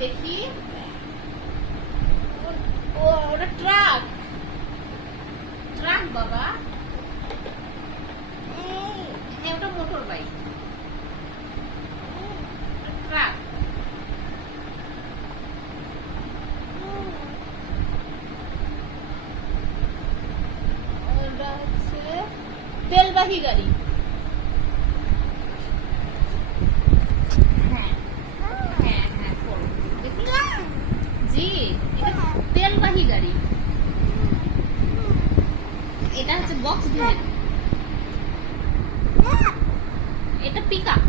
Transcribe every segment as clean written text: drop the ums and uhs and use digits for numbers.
দেখি। ওটা truck, truck বাবা। হ্যাঁ ওটা মোটর বাইক, ট্রাক। ওটা হচ্ছে তেলবাহী গাড়ি। জি, এটা তেলবাহী গাড়ি। এটা হচ্ছে বক্স ভ্যান। এটা পিকআপ,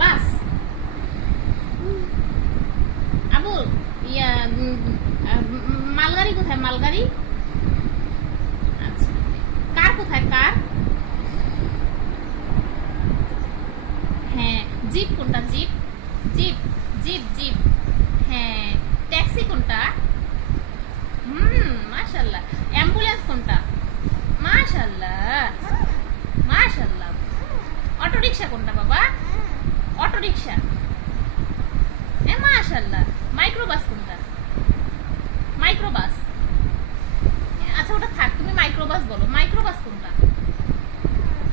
বাস। আবু ইয়া মালগাড়ি কোথায়? মালগাড়ি। আচ্ছা, কার কোথায়? কার। হ্যাঁ, জিপ কোনটা? Jeep, jeep, jeep, jeep. হ্যাঁ, ট্যাক্সি কোনটা? মাশাআল্লাহ। অ্যাম্বুলেন্স কোনটা? মাশাআল্লাহ, মাশাআল্লাহ। অটো রিকশা কোনটা বাবা? Auto rickshaw. হ্যাঁ মাশাআল্লাহ। মাইক্রোবাস কোনটা? মাইক্রোবাস। আচ্ছা ওটা থাক, তুমি মাইক্রোবাস বলো। মাইক্রোবাস কোনটা?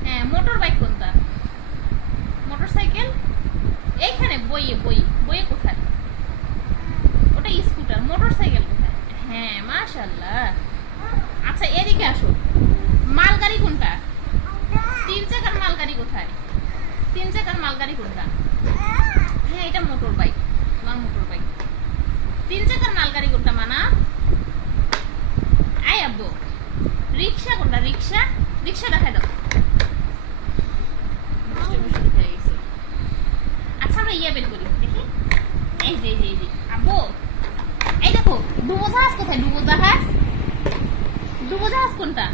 হ্যাঁ, মোটর বাইক কোনটা? মোটরসাইকেল। এইখানে বইয়ে, বইয়ে কোথায়? ওটা স্কুটার। মোটরসাইকেল কোথায়? হ্যাঁ মাশাআল্লাহ। আচ্ছা এদিকে আসো, মালগাড়ি কোনটা? 3 চাকার মালগাড়ি কোথায়? 3 চাকার মালগাড়ি কোনটা? হ্যাঁ এটা মোটর বাইক, তোমার মোটর বাইক। 3 চাকার মালগাড়ি কোনটা মানা? আই আব্বু, রিকশা কোনটা? রিকশা, রিকশা দেখাই দাও। আচ্ছা আমরা ইয়ে বের করি দেখি। এই যে এই যে আব্বু, এই দেখো ডুবোজাহাজ কোথায়? ডুবোজাহাজ, ডুবোজাহাজ কোনটা?